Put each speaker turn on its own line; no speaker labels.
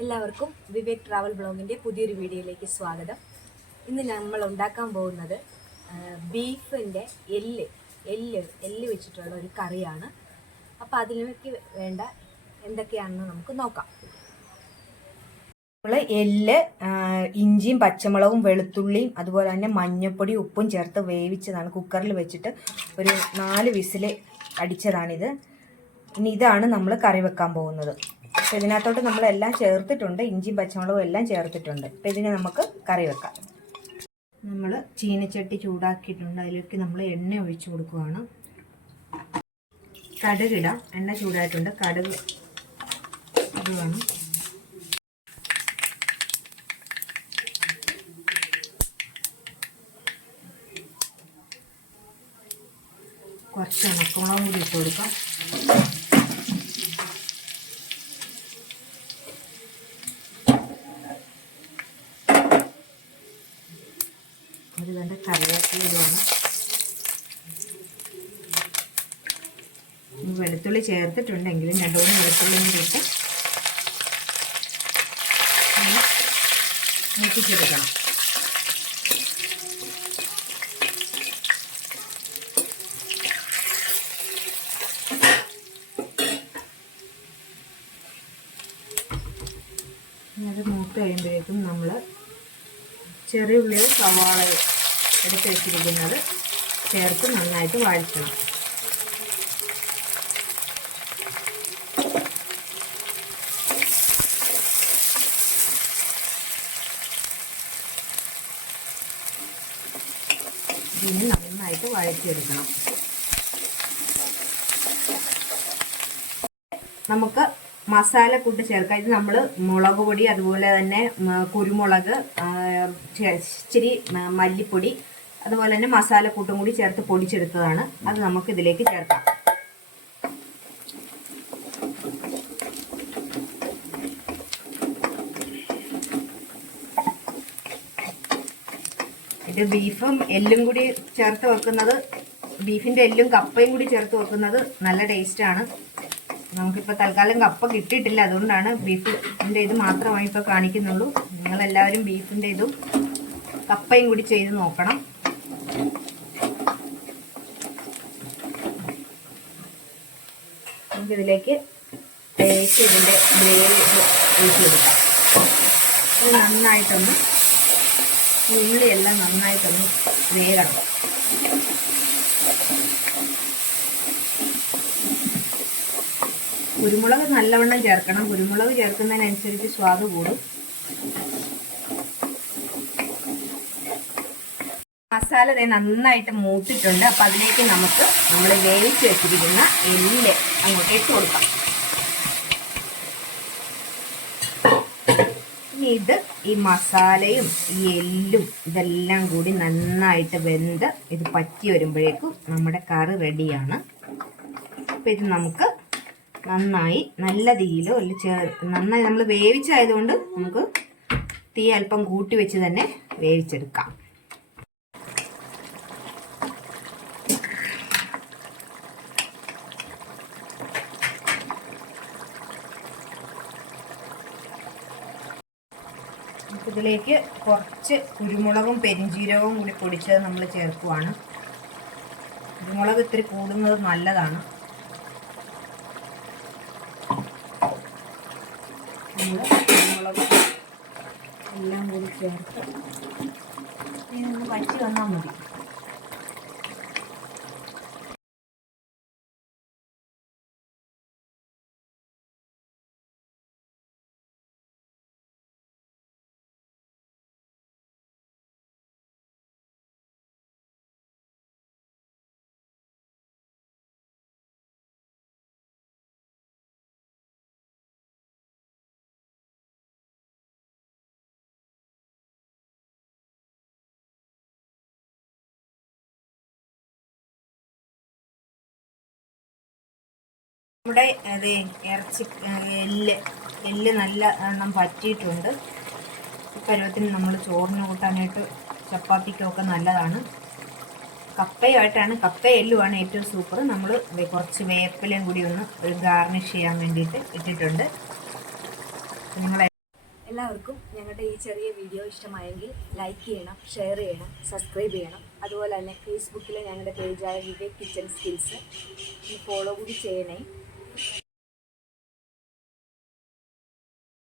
എല്ലാവർക്കും വിവേക് ട്രാവൽ ബ്ലോഗിന്റെ പുതിയൊരു വീഡിയോയിലേക്ക് സ്വാഗതം. ഇന്ന് നമ്മൾ ഉണ്ടാക്കാൻ പോകുന്നത് ബീഫിന്റെ എല്ല് എല്ല് എല്ല് വെച്ചിട്ടുള്ള ഒരു കറിയാണ്. അപ്പോൾ അതിലേക്ക് വേണ്ട എന്തൊക്കെയാണെന്ന് നമുക്ക് നോക്കാം. നമ്മൾ എല്ല് ഇഞ്ചിയും പച്ചമുളകും വെളുത്തുള്ളിയും അതുപോലെ തന്നെ മഞ്ഞൾപ്പൊടി ഉപ്പും ചേർത്ത് വേവിച്ചതാണ് കുക്കറിൽ വെച്ചിട്ട് ഒരു നാല് വിസിൽ അടിച്ചതാണിത്. ഇനി ഇതാണ് നമ്മൾ കറി വെക്കാൻ പോകുന്നത്. അപ്പം ഇതിനകത്തോട്ട് നമ്മളെല്ലാം ചേർത്തിട്ടുണ്ട് ഇഞ്ചിയും പച്ചമുളകും എല്ലാം ചേർത്തിട്ടുണ്ട്. അപ്പം ഇതിനെ നമുക്ക് കറി വെക്കാം. നമ്മൾ ചീനച്ചട്ടി ചൂടാക്കിയിട്ടുണ്ട് അതിലേക്ക് നമ്മൾ എണ്ണ ഒഴിച്ചു കൊടുക്കുകയാണ് കടുകിടാം എണ്ണ ചൂടായിട്ടുണ്ട് കടുക് ഇടുകയാണ് കുറച്ച് ഉണക്കമുളകും കൂടി ഇട്ട് കൊടുക്കാം ഒരു കണ്ട കറിവേപ്പിലയാണ് വെളുത്തുള്ളി ചേർത്തിട്ടുണ്ടെങ്കിലും രണ്ടു മൂന്ന് വെളുത്തുള്ളിയും കൂടി ഇട്ട് ഒന്ന് മൂപ്പിച്ചെടുക്കണം അത് മൂത്ത് കഴിയുമ്പോഴേക്കും നമ്മൾ ചെറിയ ഉള്ളിൽ സവാളയോ എടുത്ത് വെച്ചിരിക്കുന്നത് ചേർത്ത് നന്നായിട്ട് വഴറ്റണം ഇതിന് നന്നായിട്ട് വഴറ്റിയെടുക്കണം. നമുക്ക് മസാല കൂട്ട് ചേർക്കുക. ഇത് നമ്മൾ മുളക് പൊടി അതുപോലെ തന്നെ കുരുമുളക് ഇച്ചിരി മല്ലിപ്പൊടി അതുപോലെ തന്നെ മസാല കൂട്ടും കൂടി ചേർത്ത് പൊടിച്ചെടുത്തതാണ്. അത് നമുക്ക് ഇതിലേക്ക് ചേർക്കാം. ഇത് ബീഫും എല്ലും കൂടി ചേർത്ത് വെക്കുന്നത് ബീഫിന്റെ എല്ലും കപ്പയും കൂടി ചേർത്ത് വെക്കുന്നത് നല്ല ടേസ്റ്റാണ് നമുക്കിപ്പോൾ തൽക്കാലം കപ്പ കിട്ടിയിട്ടില്ല. അതുകൊണ്ടാണ് ബീഫിന്റെ ഇത് മാത്രമായി ഇപ്പോൾ കാണിക്കുന്നുള്ളൂ. നിങ്ങളെല്ലാവരും ബീഫിന്റെ ഇതും കപ്പയും കൂടി ചെയ്ത് നോക്കണം. നമുക്കിതിലേക്ക് ഇതിന്റെ നന്നായിട്ടൊന്ന് ഉള്ളിയെല്ലാം നന്നായിട്ടൊന്ന് വേകണം കുരുമുളക് നല്ലവണ്ണം ചേർക്കണം. കുരുമുളക് ചേർക്കുന്നതിനനുസരിച്ച് സ്വാദ് കൂടും. മസാല ദേ നന്നായിട്ട് മൂട്ടിട്ടുണ്ട് അപ്പം അതിലേക്ക് നമുക്ക് നമ്മൾ വേവിച്ച് വെച്ചിരിക്കുന്ന എല്ല് അങ്ങോട്ട് ഇട്ട് കൊടുക്കാം. ഇനി ഇത് ഈ മസാലയും ഈ എല്ലും ഇതെല്ലാം കൂടി നന്നായിട്ട് വെന്ത് ഇത് പറ്റി വരുമ്പോഴേക്കും നമ്മുടെ കറി റെഡിയാണ് അപ്പം ഇത് നമുക്ക് നന്നായി നല്ല തീയിലോ അല്ല ചേർ നന്നായി നമ്മൾ വേവിച്ചായതുകൊണ്ട് നമുക്ക് തീ അല്പം കൂട്ടി വെച്ച് തന്നെ വേവിച്ചെടുക്കാം. ഇതിലേക്ക് കുറച്ച് കുരുമുളകും പെരിഞ്ചീരകവും കൂടി പൊടിച്ചത് നമ്മൾ ചേർക്കുവാണ്. കുരുമുളക് ഇത്തിരി കൂടുന്നത് നല്ലതാണ് നമ്മൾ കുരുമുളക് എല്ലാം കൂടി ചേർത്ത് ഇതൊന്ന് വറ്റി വന്നാൽ മതി. നമ്മുടെ അതെ ഇറച്ചി എല്ല് എല്ല് നല്ല എണ്ണം പറ്റിയിട്ടുണ്ട്. പരുവത്തിന് നമ്മൾ ചോറിന് കൂട്ടാനായിട്ട് ചപ്പാത്തിക്കൊക്കെ നല്ലതാണ്. കപ്പയുമായിട്ടാണ് കപ്പ എല്ലുമാണ് ഏറ്റവും സൂപ്പർ നമ്മൾ കുറച്ച് വേപ്പിലയും കൂടി ഒന്ന് ഒരു ഗാർണിഷ് ചെയ്യാൻ വേണ്ടിയിട്ട് ഇട്ടിട്ടുണ്ട്. നിങ്ങൾ
എല്ലാവർക്കും ഞങ്ങളുടെ ഈ ചെറിയ വീഡിയോ ഇഷ്ടമായെങ്കിൽ ലൈക്ക് ചെയ്യണം ഷെയർ ചെയ്യണം സബ്സ്ക്രൈബ് ചെയ്യണം. അതുപോലെ തന്നെ ഫേസ്ബുക്കിലെ ഞങ്ങളുടെ പേജായ വിവേക് കിച്ചൺ സ്കിൽസ് ഈ ഫോളോ കൂടി ചെയ്യണേ.